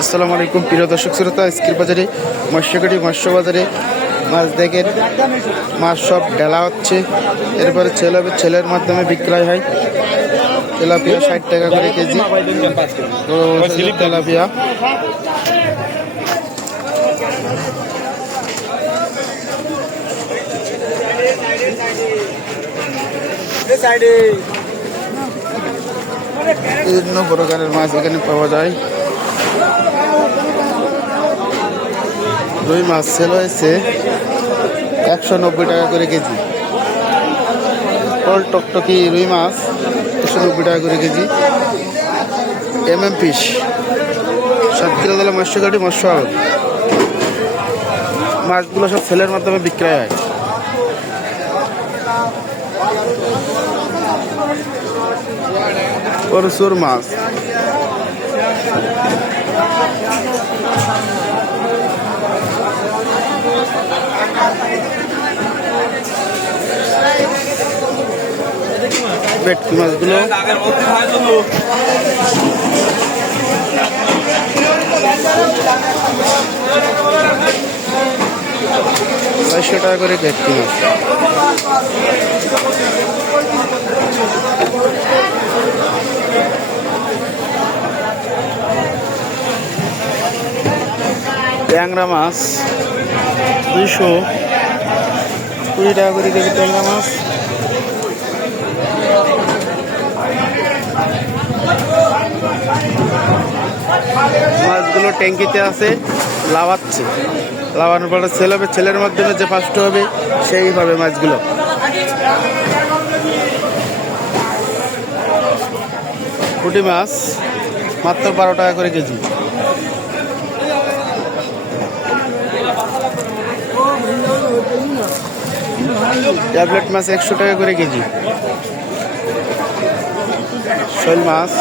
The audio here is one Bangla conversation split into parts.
আসসালামু আলাইকুম প্রিয় দর্শক শ্রোতা। আজকের বাজারে মৎস্যঘাটি মৎস্য বাজারে মাছ দেখেন, মাছ সব ঢালা হচ্ছে, এরপরে ছেলের মাধ্যমে বিক্রয় হয়। তেলাপিয়া 60 টাকা করে কেজি, তেলাপিয়া। বিভিন্ন প্রকারের মাছ এখানে পাওয়া যায়। রুই মাছ সেল হয়েছে 190 টাকা করে কেজি। ওল টকটকি রুই মাছ 190 টাকা করে কেজি। পিস সাতক্ষীরা মৎস্যঘাটি মৎস্য আড়ত। মাছগুলো সব সেলের মাধ্যমে বিক্রয় হয়। প্রচুর মাছ। ভেটকি মাছগুলো 400 টাকা করে ভেটকি মাছ। ট্যাংরা মাছ 220 টাকা করে কেজি ট্যাংরা মাছ। মাছগুলো ট্যাঙ্কিতে আছে, লাভাচ্ছে। লাভানোর পরে সেল হবে, ছেলের মাধ্যমে যে ফার্স্ট হবে সেই হবে মাছগুলো। পুঁটি মাছ মাত্র 12 টাকা করে কেজি। ট্যাবলেট মাছ 100 টাকা করে কেজি। শৈল মাছ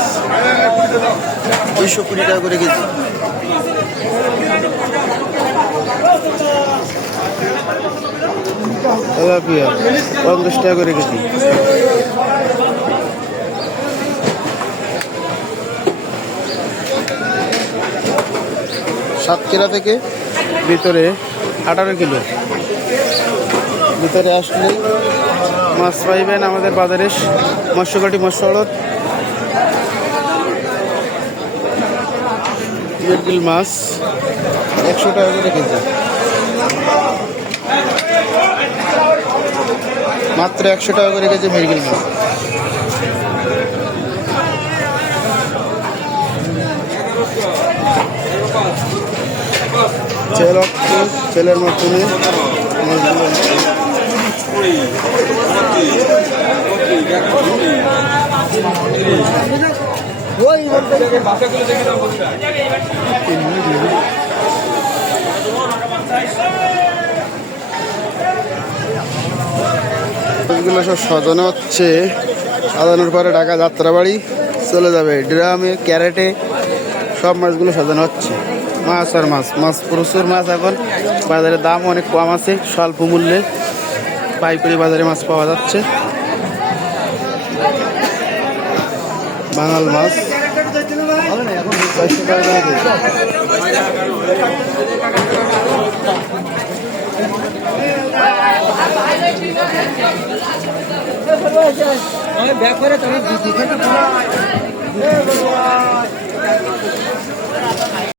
220 টাকা করে কেজি। তেলাপিয়া 50 টাকা করে কেজি। সাতক্ষীরা থেকে ভিতরে 18 কিলো ভিতরে আসলে মাছ পাইবেন আমাদের বাজারে মৎস্যঘাটি মৎস্য আড়ত। মিরগিল মাছ 100 টাকা করে কেজি, মাত্র 100 টাকা করে কেজি মিরগিল মাছ। ছেলের মাধ্যমে এগুলো সব সাজানো হচ্ছে। সাজানোর পরে ঢাকা যাত্রাবাড়ি চলে যাবে। ড্রামে ক্যারেটে সব মাছগুলো সাজানো হচ্ছে। মাছ আর মাছ, মাছ প্রচুর মাছ। এখন বাজারে দাম অনেক কম আছে, স্বল্প মূল্যে পাইকারি বাজারে মাছ পাওয়া যাচ্ছে। বাঙাল মাছ 400 টাকা করে কেজি।